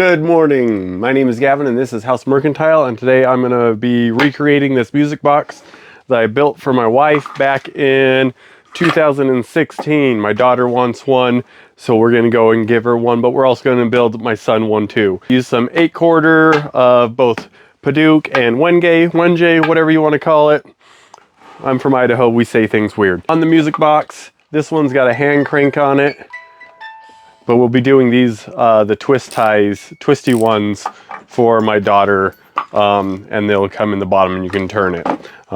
Good morning, my name is Gavin and this is House Mercantile, and today I'm going to be recreating this music box that I built for my wife back in 2016. My daughter wants one, so we're going to go and give her one, but we're also going to build my son one too. Use some 8/4 of both Padauk and wenge, whatever you want to call it. I'm from Idaho, we say things weird. On the music box, this one's got a hand crank on it. But we'll be doing these, the twisty ones for my daughter, and they'll come in the bottom and you can turn it.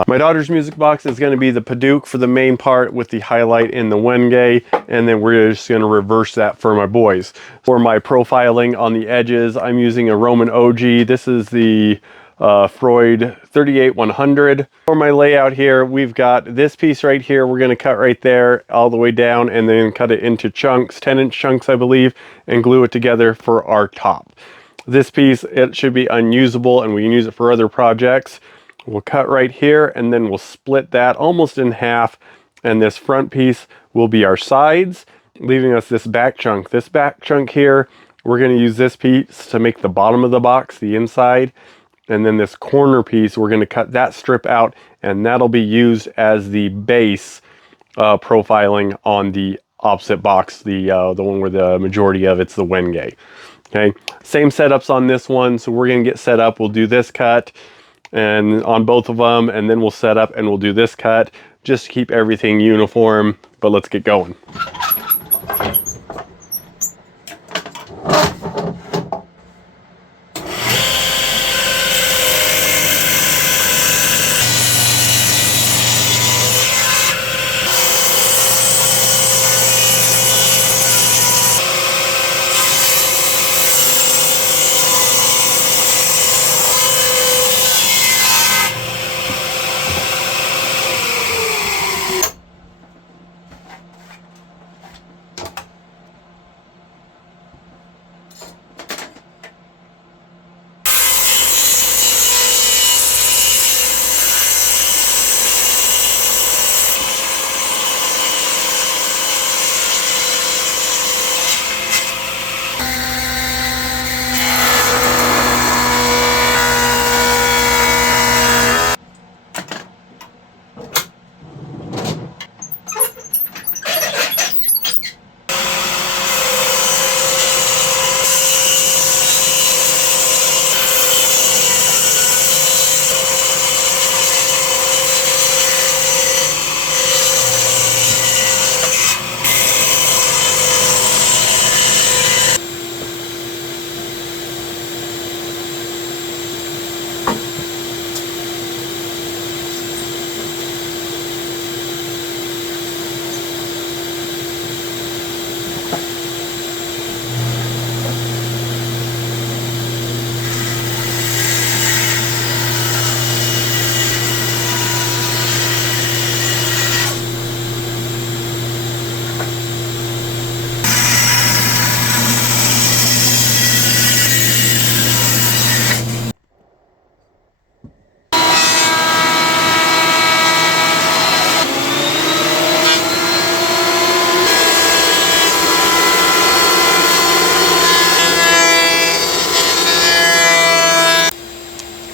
My daughter's music box is going to be the Padauk for the main part with the highlight in the wenge, and then we're just going to reverse that for my boys. For my profiling on the edges, I'm using a Roman OG. This is the Freud 38-100. For my layout here, we've got this piece right here. We're going to cut right there all the way down and then cut it into chunks, 10-inch chunks I believe, and glue it together for our top. This piece, it should be unusable and we can use it for other projects. We'll cut right here and then we'll split that almost in half, and this front piece will be our sides, leaving us this back chunk. This back chunk here, we're going to use this piece to make the bottom of the box, the inside. And then this corner piece, we're going to cut that strip out, and that'll be used as the base profiling on the opposite box, the one where the majority of it's the wenge. Okay, same setups on this one, so we're going to get set up. We'll do this cut and on both of them, and then we'll set up and we'll do this cut just to keep everything uniform. But let's get going.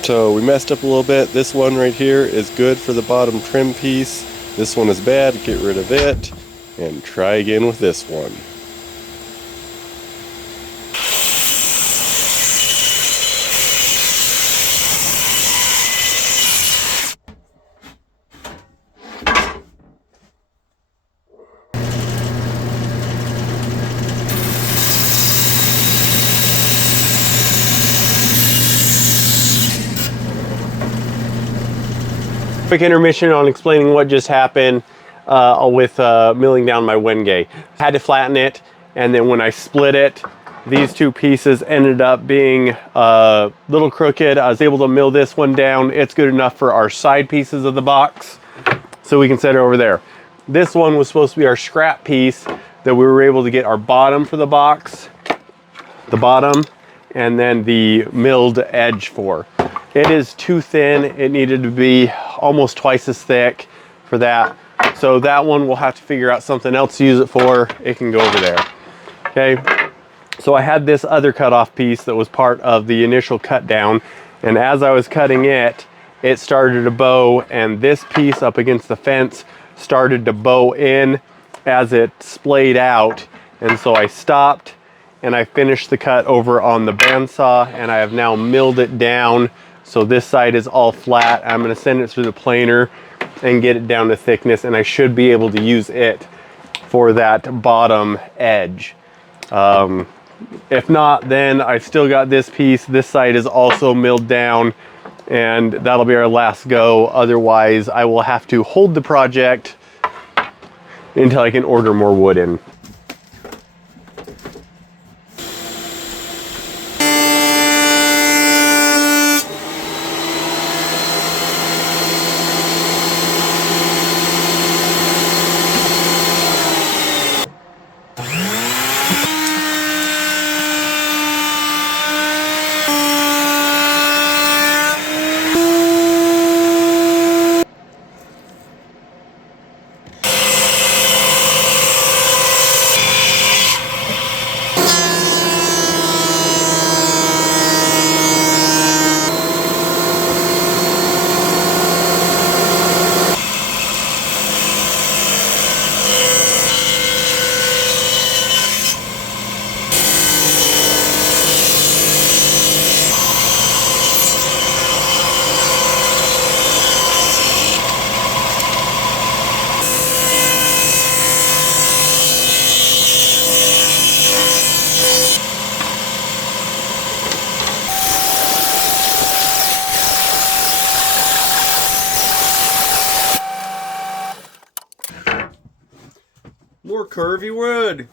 So we messed up a little bit. This one right here is good for the bottom trim piece. This one is bad, get rid of it, and try again with this one. Quick intermission on explaining what just happened with milling down my wenge. Had to flatten it, and then when I split it, these two pieces ended up being a little crooked. I was able to mill this one down. It's good enough for our side pieces of the box, so we can set it over there. This one was supposed to be our scrap piece that we were able to get our bottom for the box, the bottom, and then the milled edge for. It is too thin. It needed to be almost twice as thick for that. So that one we'll have to figure out something else to use it for. It can go over there. Okay. So I had this other cutoff piece that was part of the initial cut down, and as I was cutting it, it started to bow, and this piece up against the fence started to bow in as it splayed out. And so I stopped and I finished the cut over on the bandsaw, and I have now milled it down so this side is all flat. I'm going to send it through the planer and get it down to thickness, and I should be able to use it for that bottom edge. If not, then I still got this piece. This side is also milled down, and that'll be our last go. Otherwise, I will have to hold the project until I can order more wood in. More curvy wood.